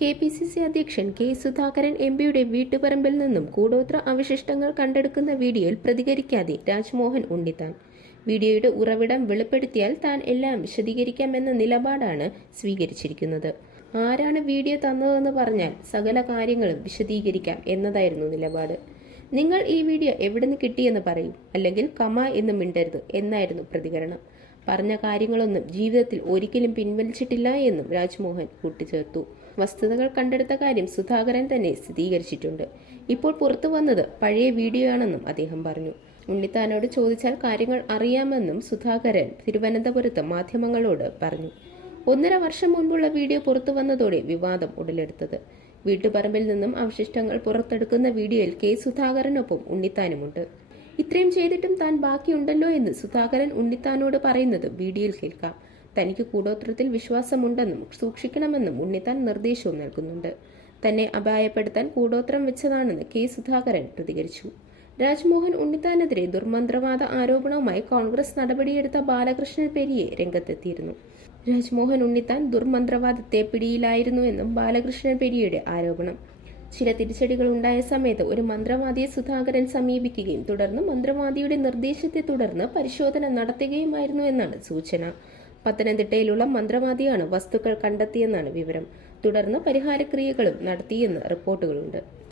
K P C C അധ്യക്ഷൻ K Sudhakaran M പിയുടെ വീട്ടുപറമ്പിൽ നിന്നും കൂടോത്ര അവശിഷ്ടങ്ങൾ കണ്ടെടുക്കുന്ന വീഡിയോയിൽ പ്രതികരിക്കാതെ രാജ്മോഹൻ ഉണ്ണിത്താൻ. വീഡിയോയുടെ ഉറവിടം വെളിപ്പെടുത്തിയാൽ താൻ എല്ലാം വിശദീകരിക്കാമെന്ന നിലപാടാണ് സ്വീകരിച്ചിരിക്കുന്നത്. ആരാണ് വീഡിയോ തന്നതെന്ന് പറഞ്ഞാൽ സകല കാര്യങ്ങളും വിശദീകരിക്കാം എന്നതായിരുന്നു നിലപാട്. നിങ്ങൾ ഈ വീഡിയോ എവിടെ നിന്ന് കിട്ടിയെന്ന് പറയും. അല്ലെങ്കിൽ കമ എന്ന് മിണ്ടരുത് എന്നായിരുന്നു പ്രതികരണം. പറഞ്ഞ കാര്യങ്ങളൊന്നും ജീവിതത്തിൽ ഒരിക്കലും പിൻവലിച്ചിട്ടില്ല എന്നും രാജ്മോഹൻ കൂട്ടിച്ചേർത്തു. വസ്തുതകൾ കണ്ടെടുത്ത കാര്യം സുധാകരൻ തന്നെ സ്ഥിരീകരിച്ചിട്ടുണ്ട്. ഇപ്പോൾ പുറത്തു വന്നത് പഴയ വീഡിയോ ആണെന്നും അദ്ദേഹം പറഞ്ഞു. ഉണ്ണിത്താനോട് ചോദിച്ചാൽ കാര്യങ്ങൾ അറിയാമെന്നും സുധാകരൻ തിരുവനന്തപുരത്ത് മാധ്യമങ്ങളോട് പറഞ്ഞു. ഒന്നര വർഷം മുൻപുള്ള വീഡിയോ പുറത്തു വന്നതോടെ വിവാദം ഉടലെടുത്തത്. വീട്ടുപറമ്പിൽ നിന്നും അവശിഷ്ടങ്ങൾ പുറത്തെടുക്കുന്ന വീഡിയോയിൽ കെ സുധാകരനൊപ്പം ഉണ്ണിത്താനുമുണ്ട്. ഇത്രയും ചെയ്തിട്ടും താൻ ബാക്കിയുണ്ടല്ലോ എന്ന് സുധാകരൻ ഉണ്ണിത്താനോട് പറയുന്നത് വീഡിയോയിൽ കേൾക്കാം. തനിക്ക് കൂടോത്രത്തിൽ വിശ്വാസമുണ്ടെന്നും സൂക്ഷിക്കണമെന്നും ഉണ്ണിത്താൻ നിർദ്ദേശവും നൽകുന്നുണ്ട്. തന്നെ അപായപ്പെടുത്താൻ കൂടോത്രം വെച്ചതാണെന്ന് കെ സുധാകരൻ പ്രതികരിച്ചു. രാജ്മോഹൻ ഉണ്ണിത്താനെതിരെ ദുർമന്ത്രവാദ ആരോപണവുമായി കോൺഗ്രസ് നടപടിയെടുത്ത ബാലകൃഷ്ണൻ പെരിയെ രംഗത്തെത്തിയിരുന്നു. രാജ്മോഹൻ ഉണ്ണിത്താൻ ദുർമന്ത്രവാദത്തെ പിടിയിലായിരുന്നുവെന്നും ബാലകൃഷ്ണൻ പെരിയയുടെ ആരോപണം. ചില തിരിച്ചടികൾ ഉണ്ടായ സമയത്ത് ഒരു മന്ത്രവാദിയെ സുധാകരൻ സമീപിക്കുകയും തുടർന്ന് മന്ത്രവാദിയുടെ നിർദ്ദേശത്തെ തുടർന്ന് പരിശോധന നടത്തുകയുമായിരുന്നു എന്നാണ് സൂചന. പത്തനംതിട്ടയിലുള്ള മന്ത്രവാദിയാണ് വസ്തുക്കൾ കണ്ടെത്തിയെന്നാണ് വിവരം. തുടർന്ന് പരിഹാരക്രിയകളും നടത്തിയെന്ന് റിപ്പോർട്ടുകളുണ്ട്.